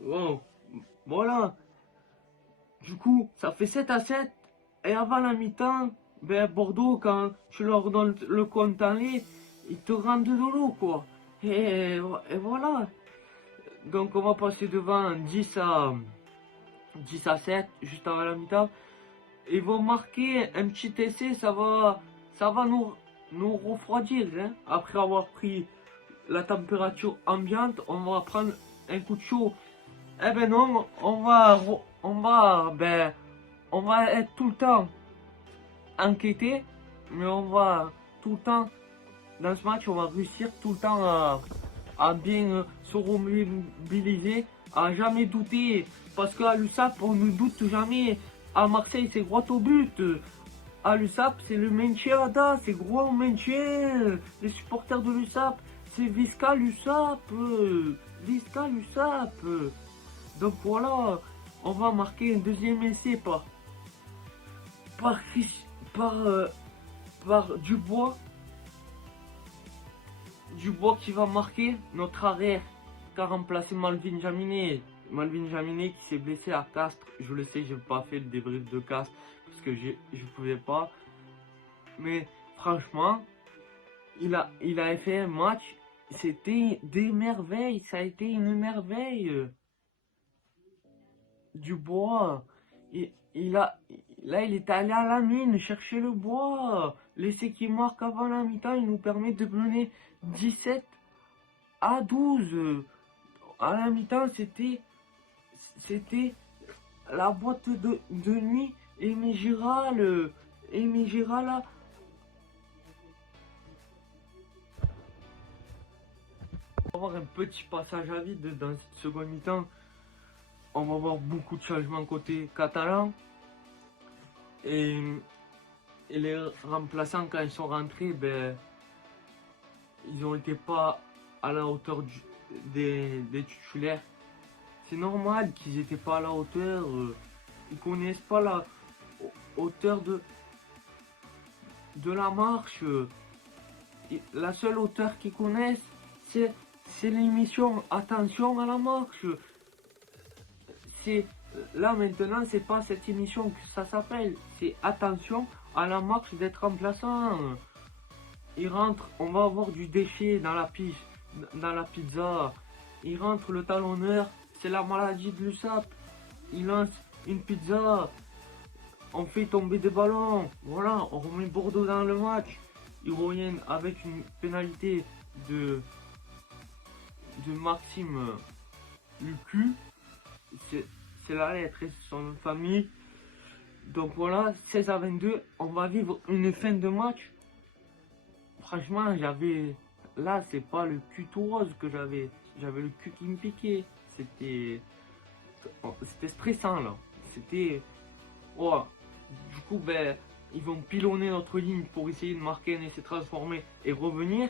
Bon, voilà. Du coup, ça fait 7-7. Et avant la mi-temps, ben Bordeaux, quand tu leur donnes le compte en lait, ils te rendent de l'eau, quoi. Et voilà. Donc on va passer devant 10-7, juste avant la mi-temps. Ils vont marquer un petit essai, ça va nous refroidir. Hein. Après avoir pris la température ambiante, on va prendre un coup de chaud. Eh ben non, on va être tout le temps inquiété, mais on va tout le temps, dans ce match, on va réussir tout le temps à bien se remobiliser, à jamais douter, parce qu'à l'USAP, on ne doute jamais. À Marseille, c'est droit au but. À l'USAP, c'est le maintien, c'est gros au maintien. Les supporters de l'USAP, c'est Visca l'USAP. Visca l'USAP. Donc voilà, on va marquer un deuxième essai par, par, euh, par Dubois. Dubois qui va marquer notre arrière qui a remplacé Malvin Jaminet. Malvin Jaminet qui s'est blessé à Castres. Je le sais, je n'ai pas fait le débrief de Castres parce que je ne pouvais pas. Mais franchement, il a fait un match. C'était des merveilles. Ça a été une merveille. Dubois. Là, il est allé à la mine chercher le bois. L'essai qui marque avant la mi-temps, il nous permet de mener 17-12. À la mi-temps, c'était la boîte de nuit. Aimé Giral, Aimé Giral, on va avoir un petit passage à vide dans cette seconde mi-temps. On va avoir beaucoup de changements côté catalan. Et, et les remplaçants, quand ils sont rentrés, ben, ils n'ont été pas à la hauteur des titulaires. C'est normal qu'ils n'étaient pas à la hauteur. Ils connaissent pas la hauteur de la marche. La seule hauteur qu'ils connaissent, c'est l'émission Attention à la marche. C'est là maintenant, c'est pas cette émission que ça s'appelle. C'est Attention à la marche d'être remplaçant. Il rentre, on va avoir du déchet dans la pizza. Il rentre le talonneur, c'est la maladie de l'USAP. Il lance une pizza, on fait tomber des ballons. Voilà, on remet Bordeaux dans le match. Ils reviennent avec une pénalité de Maxime Lucu. C'est la lettre et son nom de famille. Donc voilà, 16-22, on va vivre une fin de match. Franchement, là, c'est pas le cul tout rose que j'avais. J'avais le cul qui me piquait. C'était stressant là. C'était. Oh. Du coup, ben, ils vont pilonner notre ligne pour essayer de marquer un essai transformé et revenir.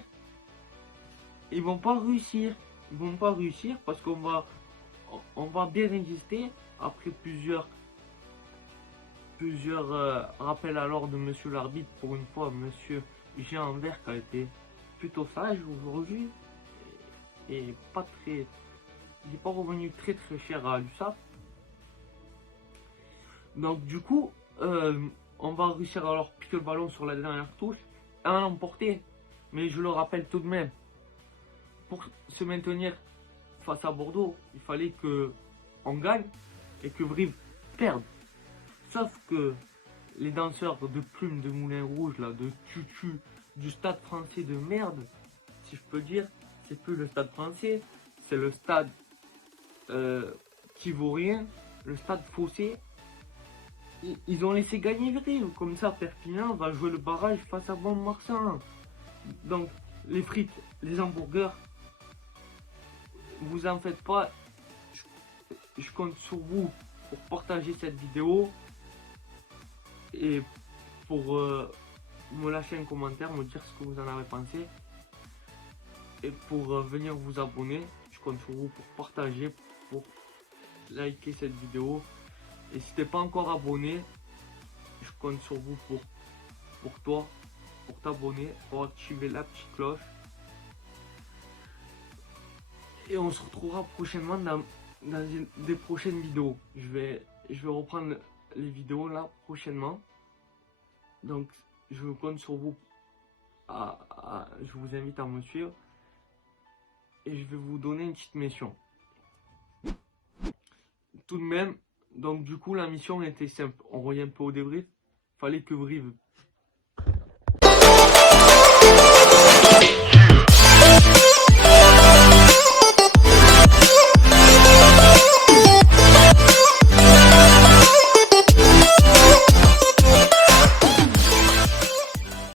Ils vont pas réussir. Ils vont pas réussir parce qu'on va bien résister après plusieurs rappels à l'ordre de monsieur l'arbitre. Pour une fois, monsieur Jean Vert qui a été plutôt sage aujourd'hui et pas très. Il n'est pas revenu très cher à l'USAP. Donc du coup, on va réussir à leur piquer le ballon sur la dernière touche et à l'emporter. Mais je le rappelle tout de même, pour se maintenir face à Bordeaux, il fallait que on gagne et que Brive perde. Sauf que les danseurs de plumes de Moulin Rouge, là, de Tutu, du stade français de merde, si je peux dire, c'est plus le stade français, c'est le stade qui vaut rien, le stade faussé. Ils ont laissé gagner Brive, comme ça Perpignan va jouer le barrage face à Mont-Marsan. Donc les frites, les hamburgers, vous en faites pas, je compte sur vous pour partager cette vidéo et pour me lâcher un commentaire, me dire ce que vous en avez pensé et pour venir vous abonner. Je compte sur vous pour partager, pour liker cette vidéo. Et si t'es pas encore abonné, je compte sur vous pour toi, pour t'abonner, pour activer la petite cloche. Et on se retrouvera prochainement dans dans des prochaines vidéos. Je vais reprendre les vidéos là prochainement. Donc je compte sur vous. Je vous invite à me suivre. Et je vais vous donner une petite mission. Tout de même, donc du coup la mission était simple. On revient un peu au débrief. Fallait que Brive